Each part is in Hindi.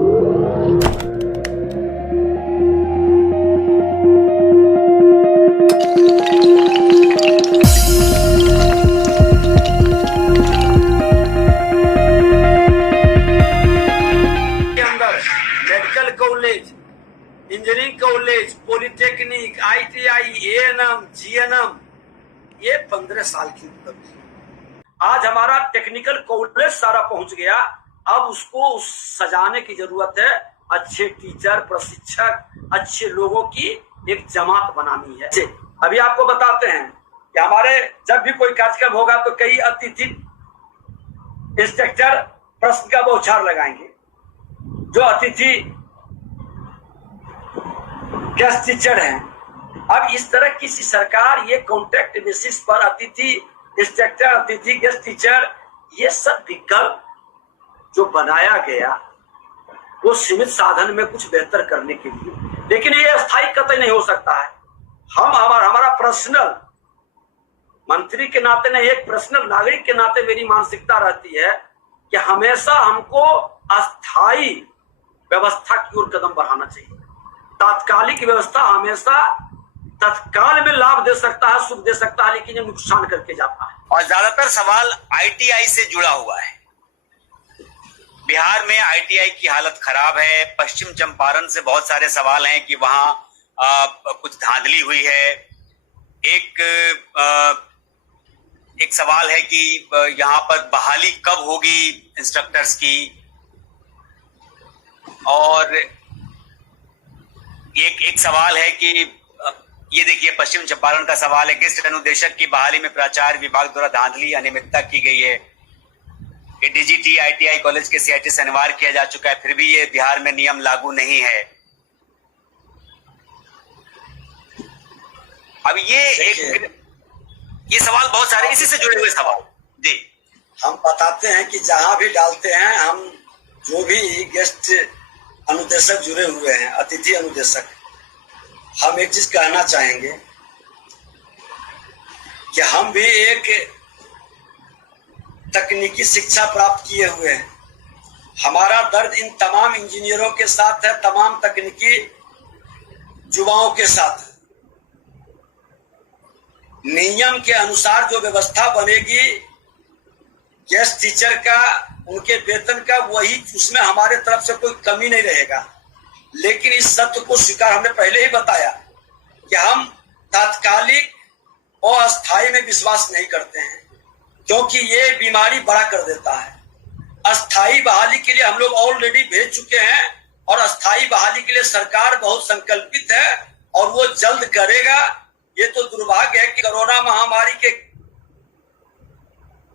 Medical college, engineering college, polytechnic, ITI, ANM, GNM, ये 15 साल की उपलब्धि। आज हमारा टेक्निकल कॉलेज सारा पहुंच गया, अब उसको सजाने की जरूरत है। अच्छे टीचर, प्रशिक्षक, अच्छे लोगों की एक जमात बनानी है। अभी आपको बताते हैं कि हमारे जब भी कोई कार्यक्रम होगा तो कई अतिथि इंस्ट्रक्टर प्रश्न का बौछार लगाएंगे। जो अतिथि गेस्ट टीचर हैं, अब इस तरह किसी सरकार ये कॉन्ट्रैक्ट बेसिस पर अतिथि इंस्ट्रक्टर, अतिथि गेस्ट टीचर, ये सब विकल्प जो बनाया गया वो सीमित साधन में कुछ बेहतर करने के लिए, लेकिन ये अस्थायी कतई नहीं हो सकता है। हमारा पर्सनल मंत्री के नाते नहीं, एक पर्सनल नागरिक के नाते मेरी मानसिकता रहती है कि हमेशा हमको अस्थायी व्यवस्था की ओर कदम बढ़ाना चाहिए। तात्कालिक व्यवस्था हमेशा तत्काल में लाभ दे सकता है, सुख दे सकता है, लेकिन ये नुकसान करके जाता है। और ज्यादातर सवाल ITI से जुड़ा हुआ है। बिहार में ITI की हालत खराब है। पश्चिम चंपारण से बहुत सारे सवाल हैं कि वहां कुछ धांधली हुई है। एक सवाल है कि यहाँ पर बहाली कब होगी इंस्ट्रक्टर्स की, और एक सवाल है कि ये देखिए पश्चिम चंपारण का सवाल है, गेस्ट अनुदेशक की बहाली में प्राचार्य विभाग द्वारा धांधली अनियमितता की गई है। ये DGT ITI कॉलेज के CIT से अनिवार्य किया जा चुका है, फिर भी ये बिहार में नियम लागू नहीं है। अब ये सवाल बहुत सारे इसी से जुड़े हुए सवाल जी हम बताते हैं कि जहां भी डालते हैं, हम जो भी गेस्ट अनुदेशक जुड़े हुए हैं, अतिथि अनुदेशक, हम एक चीज कहना चाहेंगे कि हम भी एक तकनीकी शिक्षा प्राप्त किए हुए हैं। हमारा दर्द इन तमाम इंजीनियरों के साथ है, तमाम तकनीकी युवाओं के साथ है। नियम के अनुसार जो व्यवस्था बनेगी गेस्ट टीचर का, उनके वेतन का, वही उसमें हमारे तरफ से कोई कमी नहीं रहेगा। लेकिन इस सत्य को स्वीकार, हमने पहले ही बताया कि हम तात्कालिक और अस्थायी में विश्वास नहीं करते हैं, क्योंकि ये बीमारी बड़ा कर देता है। अस्थायी बहाली के लिए हम लोग ऑलरेडी भेज चुके हैं, और अस्थायी बहाली के लिए सरकार बहुत संकल्पित है और वो जल्द करेगा। ये तो दुर्भाग्य है कि कोरोना महामारी के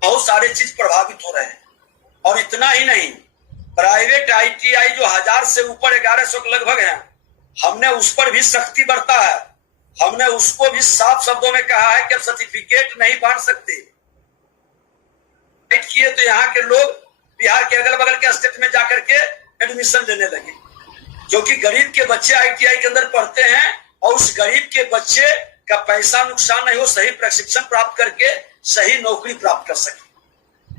बहुत सारे चीज प्रभावित हो रहे हैं। और इतना ही नहीं, प्राइवेट ITI जो 1000 से ऊपर 1100 के लगभग है, हमने उस पर भी सख्ती बरता है। हमने उसको भी साफ शब्दों में कहा है कि अब सर्टिफिकेट नहीं बांट सकते। किए तो यहाँ के लोग बिहार के अगल बगल के स्टेट में जाकर के एडमिशन लेने लगे, क्योंकि गरीब के बच्चे ITI के अंदर पढ़ते हैं और उस गरीब के बच्चे का पैसा नुकसान नहीं हो, सही प्रशिक्षण प्राप्त करके सही नौकरी प्राप्त कर सके,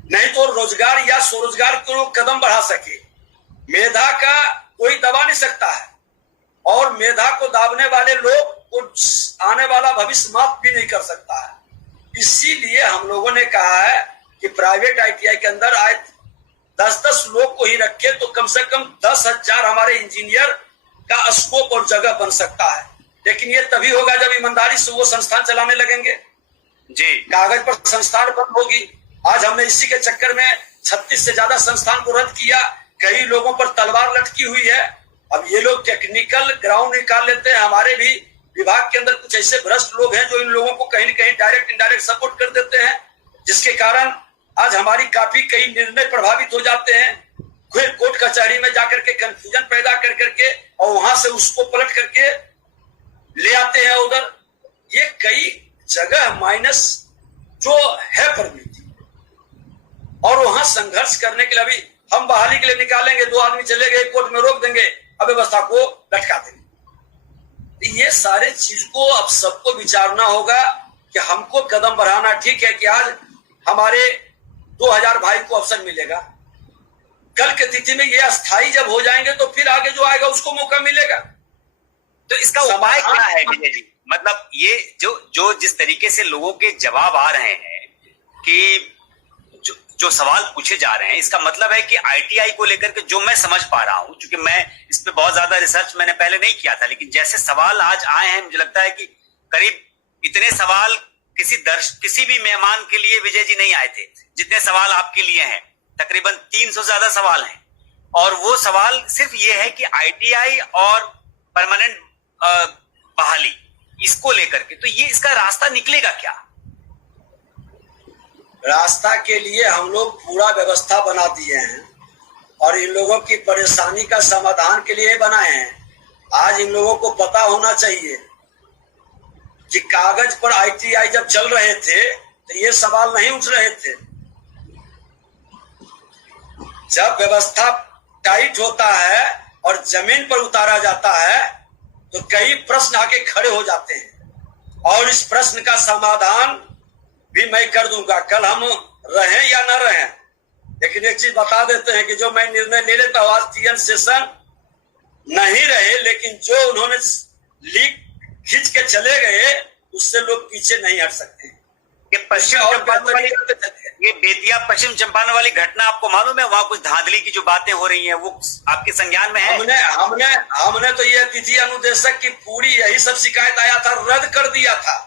नहीं तो रोजगार या स्वरोजगार को कदम बढ़ा सके। मेधा का कोई दबा नहीं सकता है, और मेधा को दाबने वाले लोग को आने वाला भविष्य माफ भी नहीं कर सकता है। इसीलिए हम लोगों ने कहा है कि प्राइवेट ITI के अंदर आए 10-10 लोग को ही रखे तो कम से कम 10,000 हमारे इंजीनियर का स्कोप और जगह बन सकता है। लेकिन ये तभी होगा जब ईमानदारी से वो संस्थान चलाने लगेंगे जी। कागज पर संस्थान बंद होगी। आज हमने इसी के चक्कर में 36 से ज्यादा संस्थान को रद्द किया। कई लोगों पर तलवार लटकी हुई है। अब ये लोग टेक्निकल ग्राउंड निकाल लेते हैं। हमारे भी विभाग के अंदर कुछ ऐसे भ्रष्ट लोग हैं जो इन लोगों को कहीं न कहीं डायरेक्ट इनडायरेक्ट सपोर्ट कर देते हैं, जिसके कारण आज हमारी काफी कई निर्णय प्रभावित हो जाते हैं। फिर कोर्ट कचहरी में जाकर के कंफ्यूजन पैदा कर करके और वहां से उसको पलट करके ले आते हैं उधर। ये कई जगह माइनस जो है परमिट, और वहां संघर्ष करने के लिए अभी हम बहाली के लिए निकालेंगे, 2 आदमी चले गए, कोर्ट में रोक देंगे, अव्यवस्था को लटका देंगे। ये सारे चीज को अब सबको विचारना होगा कि हमको कदम बढ़ाना। ठीक है कि आज हमारे 2000 भाई को अवसर मिलेगा, कल के तिथि में ये अस्थाई जब हो जाएंगे तो फिर आगे जो आएगा उसको मौका मिलेगा। तो इसका उपाय क्या है विजय जी? मतलब ये जो जिस तरीके से लोगों के जवाब आ रहे हैं कि जो सवाल पूछे जा रहे हैं, इसका मतलब है कि आईटीआई को लेकर के जो मैं समझ पा रहा हूं, क्योंकि मैं इस पे बहुत ज्यादा रिसर्च मैंने पहले नहीं किया था, लेकिन जैसे सवाल आज आए हैं मुझे लगता है कि करीब इतने सवाल किसी भी मेहमान के लिए विजय जी नहीं आए थे जितने सवाल आपके लिए हैं। तकरीबन 300 से ज्यादा सवाल हैं, और वो सवाल सिर्फ ये है कि आईटीआई और परमानेंट बहाली इसको लेकर के, तो ये इसका रास्ता निकलेगा क्या? रास्ता के लिए हम लोग पूरा व्यवस्था बना दिए हैं और इन लोगों की परेशानी का समाधान के लिए बनाए हैं। आज इन लोगों को पता होना चाहिए कि कागज पर आईटीआई जब चल रहे थे तो ये सवाल नहीं उठ रहे थे। जब व्यवस्था टाइट होता है और जमीन पर उतारा जाता है तो कई प्रश्न आके खड़े हो जाते हैं, और इस प्रश्न का समाधान भी मैं कर दूंगा, कल हम रहें या न रहें। लेकिन एक चीज बता देते हैं कि जो मैं निर्णय ले लेता हूं, आज टीएन सेशन नहीं रहे, लेकिन जो उन्होंने लीक खींच के चले गए उससे लोग पीछे नहीं हट सकते। ये पश्चिम चंपारण वाली, ये बेतिया पश्चिम चंपारण वाली घटना आपको मालूम है? वहां कुछ धांधली की जो बातें हो रही हैं वो आपके संज्ञान में है? हमने तो ये तिथि अनुदेशक की पूरी यही सब शिकायत आया था, रद्द कर दिया था।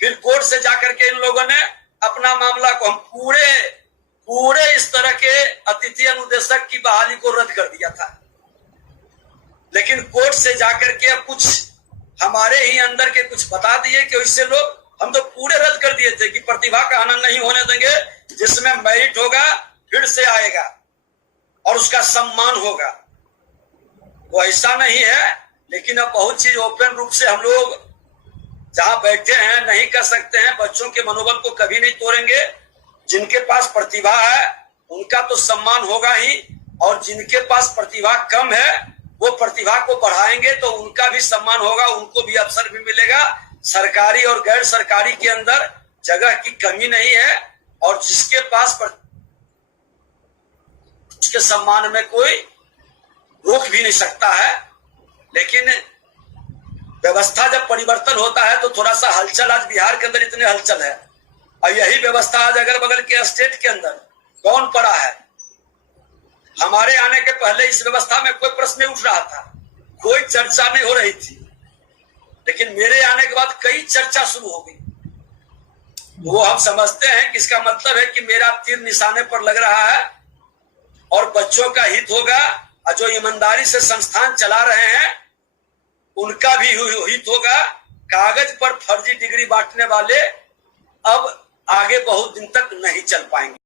फिर कोर्ट से जाकर के इन लोगों ने अपना मामला को, हम पूरे इस तरह के अतिथि अनुदेशक की बहाली को रद्द कर दिया था। लेकिन कोर्ट से जाकर के अब कुछ हमारे ही अंदर के कुछ बता दिए कि इससे लोग, हम तो पूरे रद्द कर दिए थे कि प्रतिभा का हनन नहीं होने देंगे, जिसमें मेरिट होगा फिर से आएगा और उसका सम्मान होगा। वो ऐसा नहीं है, लेकिन अब बहुत चीज ओपन रूप से हम लोग जहां बैठे हैं नहीं कर सकते हैं। बच्चों के मनोबल को कभी नहीं तोड़ेंगे। जिनके पास प्रतिभा है उनका तो सम्मान होगा ही, और जिनके पास प्रतिभा कम है वो प्रतिभा को बढ़ाएंगे तो उनका भी सम्मान होगा, उनको भी अवसर भी मिलेगा। सरकारी और गैर सरकारी के अंदर जगह की कमी नहीं है, और जिसके पास उसके सम्मान में कोई रोक भी नहीं सकता है। लेकिन व्यवस्था जब परिवर्तन होता है तो थोड़ा सा हलचल, आज बिहार के अंदर इतने हलचल है, और यही व्यवस्था आज अगल बगल के स्टेट के अंदर कौन पड़ा है? हमारे आने के पहले इस व्यवस्था में कोई प्रश्न नहीं उठ रहा था, कोई चर्चा नहीं हो रही थी, लेकिन मेरे आने के बाद कई चर्चा शुरू हो गई। वो हम समझते हैं कि इसका मतलब है कि मेरा तीर निशाने पर लग रहा है और बच्चों का हित होगा, और जो ईमानदारी से संस्थान चला रहे हैं उनका भी हित होगा। कागज पर फर्जी डिग्री बांटने वाले अब आगे बहुत दिन तक नहीं चल पाएंगे।